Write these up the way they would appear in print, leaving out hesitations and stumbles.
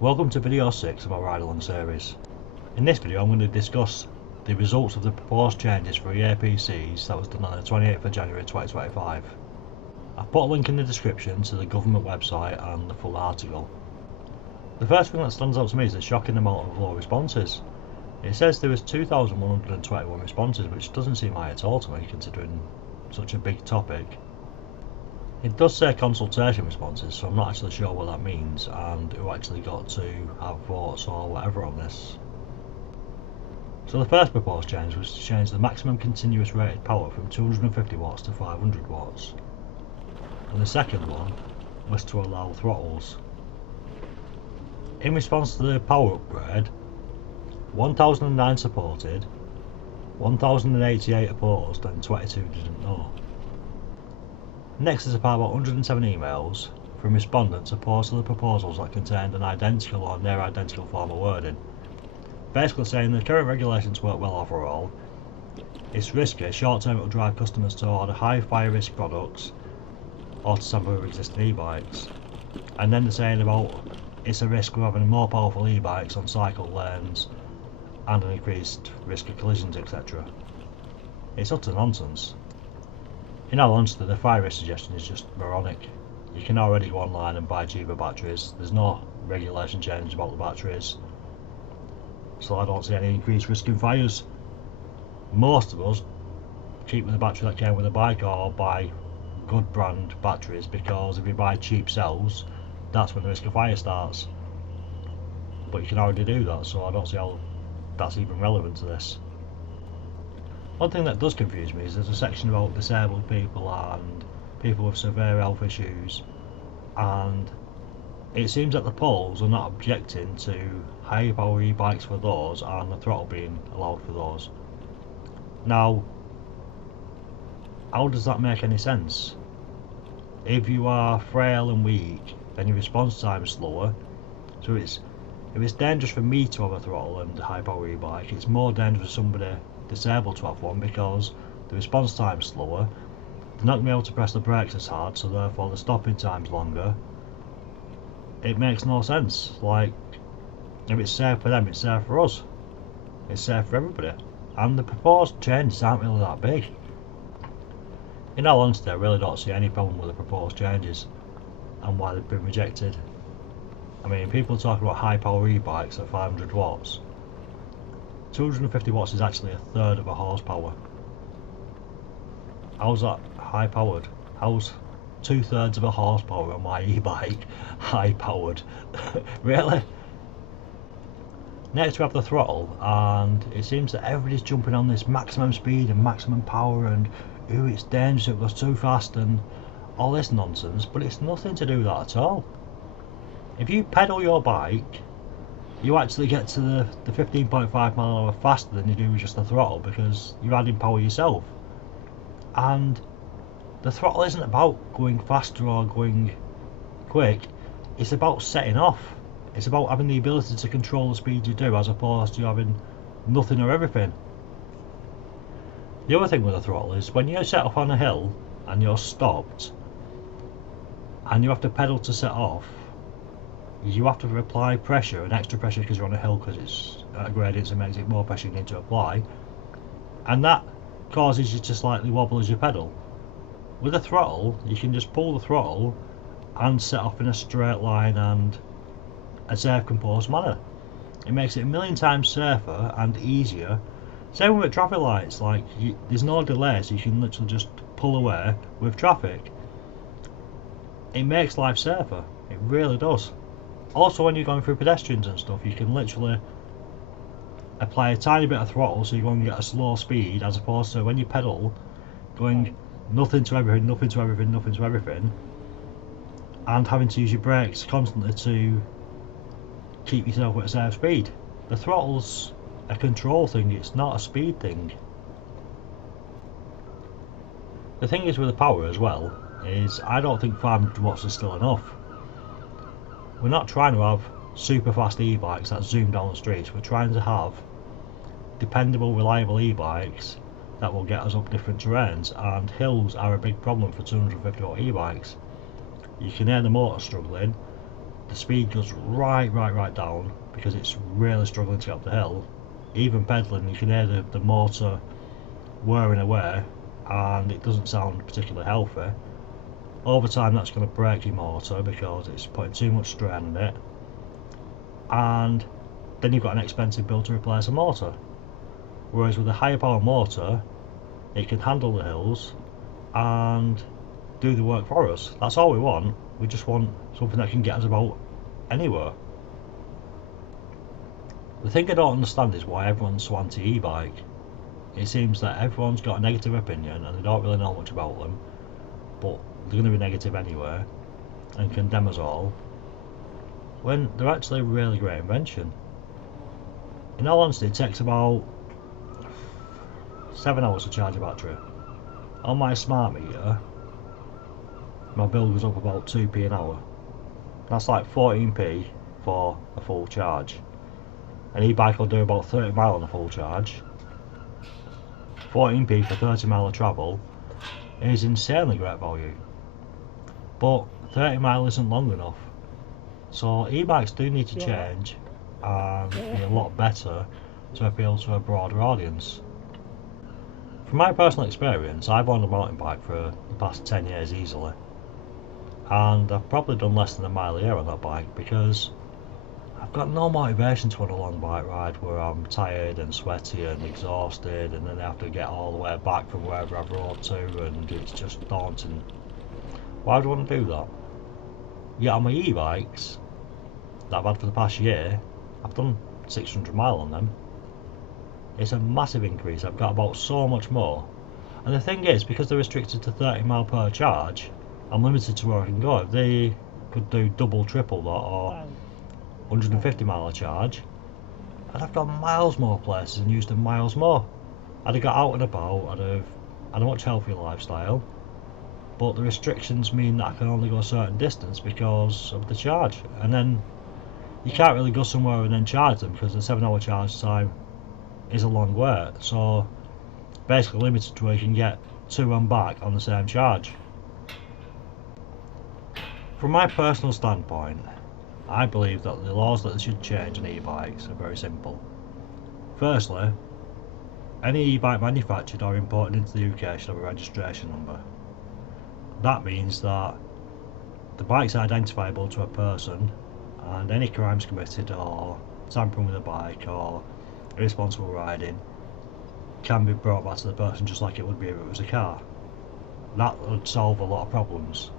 Welcome to video 6 of our ride along series. In this video I'm going to discuss the results of the proposed changes for EAPCs that was done on the 28th of January 2025. I've put a link in the description to the government website and the full article. The first thing that stands out to me is the shocking amount of low responses. It says there was 2,121 responses, which doesn't seem high at all to me considering such a big topic. It does say consultation responses, so I'm not actually sure what that means and who actually got to have votes or whatever on this. So the first proposed change was to change the maximum continuous rated power from 250 watts to 500 watts. And the second one was to allow throttles. In response to the power upgrade, 1,009 supported, 1,088 opposed and 22 didn't know. Next is a part about 107 emails from respondents opposed to the proposals that contained an identical or near identical form of wording. Basically saying the current regulations work well overall, it's risky, short term it will drive customers to order high fire risk products or to sample with existing e-bikes. And then they're saying about it's a risk of having more powerful e-bikes on cycle lanes and an increased risk of collisions, etc. It's utter nonsense. In all honesty, the fire risk suggestion is just moronic. You can already go online and buy cheaper batteries. There's no regulation change about the batteries, so I don't see any increased risk in fires. Most of us keep with the battery that came with the bike or buy good brand batteries, because if you buy cheap cells, that's when the risk of fire starts. But you can already do that, so I don't see how that's even relevant to this. One thing that does confuse me is there's a section about disabled people and people with severe health issues, and it seems that the polls are not objecting to higher power e-bikes for those and the throttle being allowed for those. Now, how does that make any sense? If you are frail and weak, then your response time is slower, so if it's dangerous for me to have a throttle and a high power e-bike, it's more dangerous for somebody disabled to have one, because the response time is slower, they're not going to be able to press the brakes as hard, so therefore the stopping time's longer. It makes no sense. Like, if it's safe for them, it's safe for us. It's safe for everybody. And the proposed changes aren't really that big. In all honesty, I really don't see any problem with the proposed changes and why they've been rejected. I mean, people talk about high power e-bikes at 500 watts. 250 watts is actually a third of a horsepower. How's that high powered? How's 2/3 of a horsepower on my e-bike high powered? Really? Next we have the throttle, and it seems that everybody's jumping on this maximum speed and maximum power and ooh, it's dangerous, it goes too fast and all this nonsense, but it's nothing to do with that at all. If you pedal your bike, you actually get to the 15.5 mile an hour faster than you do with just the throttle, because you're adding power yourself. And the throttle isn't about going faster or going quick, it's about setting off. It's about having the ability to control the speed you do, as opposed to having nothing or everything. The other thing with the throttle is when you set off on a hill and you're stopped and you have to pedal to set off, you have to apply pressure, and extra pressure because you're on a hill, because it's at a gradient, so it makes it more pressure you need to apply, and that causes you to slightly wobble as you pedal. With a throttle, you can just pull the throttle and set off in a straight line and a safe, composed manner. It makes it a million times safer and easier. Same with traffic lights, like there's no delay, so you can literally just pull away with traffic. It makes life safer, it really does. Also, when you're going through pedestrians and stuff, you can literally apply a tiny bit of throttle so you're going to get a slow speed, as opposed to when you pedal going nothing to everything, nothing to everything, nothing to everything, and having to use your brakes constantly to keep yourself at a safe speed. The throttle's a control thing, it's not a speed thing. The thing is with the power as well, is I don't think 500 watts is still enough. We're not trying to have super fast e-bikes that zoom down the streets, we're trying to have dependable, reliable e-bikes that will get us up different terrains, and hills are a big problem for 250 watt e-bikes. You can hear the motor struggling, the speed goes right down because it's really struggling to get up the hill. Even pedalling, you can hear the motor whirring away, and it doesn't sound particularly healthy. Over time, that's going to break your motor because it's putting too much strain on it, and then you've got an expensive bill to replace a motor. Whereas with a higher power motor, it can handle the hills and do the work for us. That's all we want. We just want something that can get us about anywhere. The thing I don't understand is why everyone's so anti e-bike. It seems that everyone's got a negative opinion and they don't really know much about them, but they're going to be negative anyway and condemn us all, when they're actually a really great invention. In all honesty, it takes about 7 hours to charge a battery. On my smart meter, my bill goes up about 2p an hour. That's like 14p for a full charge. An e-bike will do about 30 miles on a full charge. 14p for 30 miles of travel is insanely great value. But 30 miles isn't long enough. So e-bikes do need to change and be a lot better to appeal to a broader audience. From my personal experience, I've owned a mountain bike for the past 10 years easily, and I've probably done less than a mile a year on that bike because I've got no motivation to run a long bike ride where I'm tired and sweaty and exhausted, and then I have to get all the way back from wherever I've rode to, and it's just daunting. Why would I want to do that? Yet on my e-bikes that I've had for the past year, I've done 600 miles on them. It's a massive increase. I've got about so much more. And the thing is, because they're restricted to 30 miles per charge, I'm limited to where I can go. If they could do double, triple that, or 150 mile a charge, I'd have got miles more places and used them miles more. I'd have got out and about, I'd have had a much healthier lifestyle, but the restrictions mean that I can only go a certain distance because of the charge. And then you can't really go somewhere and then charge them because the 7 hour charge time is a long wait. So basically limited to where you can get to and back on the same charge. From my personal standpoint, I believe that the laws that should change on e-bikes are very simple. Firstly, any e-bike manufactured or imported into the UK should have a registration number. That means that the bike's identifiable to a person, and any crimes committed or tampering with a bike or irresponsible riding can be brought back to the person just like it would be if it was a car. That would solve a lot of problems.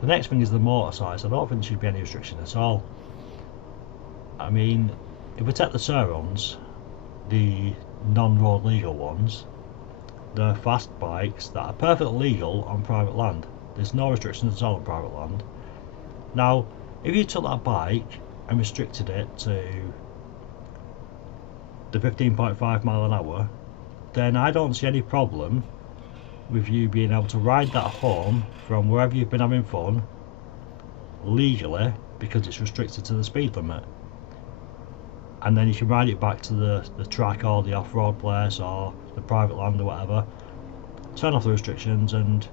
The next thing is the motor size. I don't think there should be any restriction at all. I mean, if we take the Surons, the non-road legal ones, they're fast bikes that are perfectly legal on private land. There's no restrictions at all on private land. Now, if you took that bike and restricted it to the 15.5 mile an hour, then I don't see any problem with you being able to ride that home from wherever you've been having fun legally, because it's restricted to the speed limit, and then you can ride it back to the track or the off-road place or the private land or whatever, turn off the restrictions and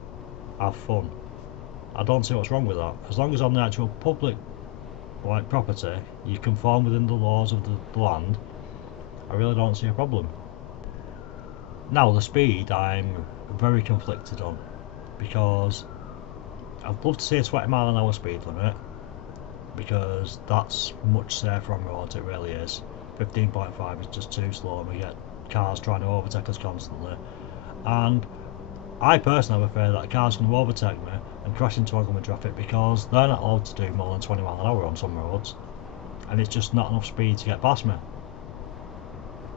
have fun. I don't see what's wrong with that. As long as on the actual public property you conform within the laws of the land, I really don't see a problem. Now the speed I'm very conflicted on, because I'd love to see a 20 mile an hour speed limit because that's much safer on roads, it really is. 15.5 is just too slow and we get cars trying to overtake us constantly, and I personally have a fear that a car's going to overtake me and crash into oncoming traffic because they're not allowed to do more than 20 miles an hour on some roads, and it's just not enough speed to get past me,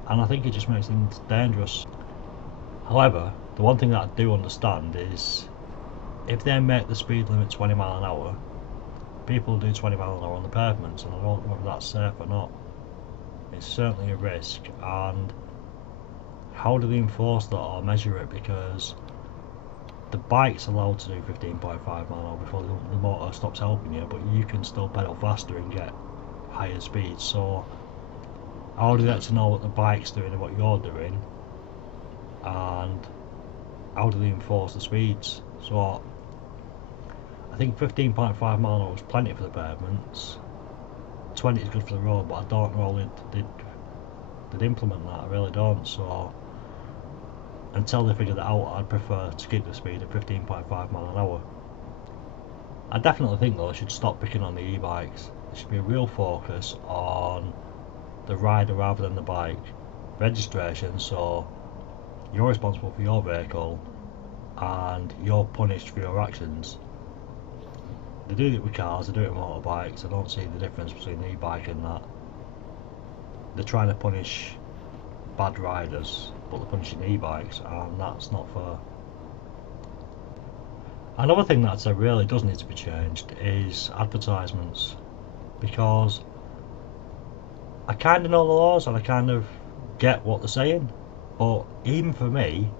and I think it just makes things dangerous. However, the one thing that I do understand is if they make the speed limit 20 miles an hour, people do 20 miles an hour on the pavements, and I don't know whether that's safe or not. It's certainly a risk, and how do they enforce that or measure it? Because the bike's allowed to do 15.5 miles an hour before the motor stops helping you, but you can still pedal faster and get higher speeds. So how do they actually know what the bike's doing and what you're doing, and how do they enforce the speeds? So I think 15.5 mile an hour was plenty for the pavements. 20 is good for the road, but I don't know they'd implement that. I really don't. So until they figure that out, I'd prefer to keep the speed at 15.5 mile an hour. I definitely think though they should stop picking on the e-bikes. There should be a real focus on the rider rather than the bike. Registration, so you're responsible for your vehicle and you're punished for your actions. They do it with cars, they do it with motorbikes. I don't see the difference between the e-bike and that. They're trying to punish bad riders, but they're punishing e-bikes, and that's not fair. Another thing that really does need to be changed is advertisements, because I kind of know the laws and I kind of get what they're saying, but even for me,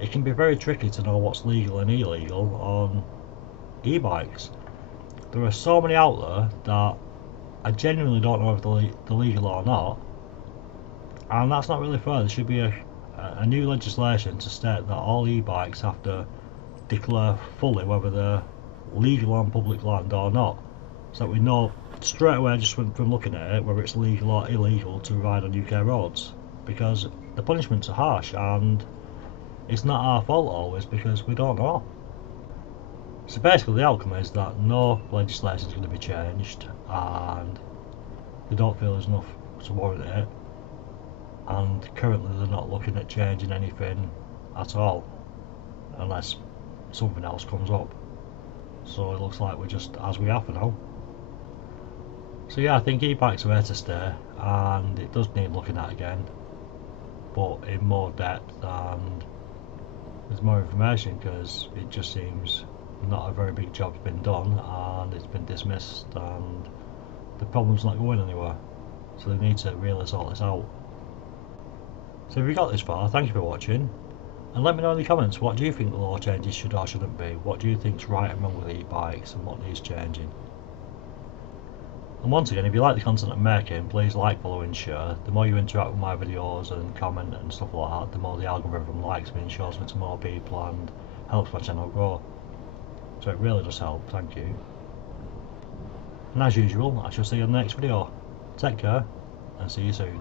it can be very tricky to know what's legal and illegal on e-bikes. There are so many out there that I genuinely don't know if they're legal or not, and that's not really fair. There should be a new legislation to state that all e-bikes have to declare fully whether they're legal on public land or not, so that we know straight away just from looking at it whether it's legal or illegal to ride on UK roads, because the punishments are harsh and it's not our fault always because we don't know. So basically the outcome is that no legislation is going to be changed and they don't feel there's enough to warrant it, and currently they're not looking at changing anything at all unless something else comes up. So it looks like we're just as we are for now. So yeah, I think e-bikes are here to stay and it does need looking at again, but in more depth and with more information, because it just seems not a very big job's been done and it's been dismissed and the problem's not going anywhere. So they need to really sort this out. So if you got this far, thank you for watching, and let me know in the comments, what do you think the law changes should or shouldn't be? What do you think's right and wrong with e-bikes and what needs changing? And once again, if you like the content I'm making, please like, follow and share. The more you interact with my videos and comment and stuff like that, the more the algorithm likes me and shows me to more people and helps my channel grow. So it really does help, thank you. And as usual, I shall see you in the next video. Take care and see you soon.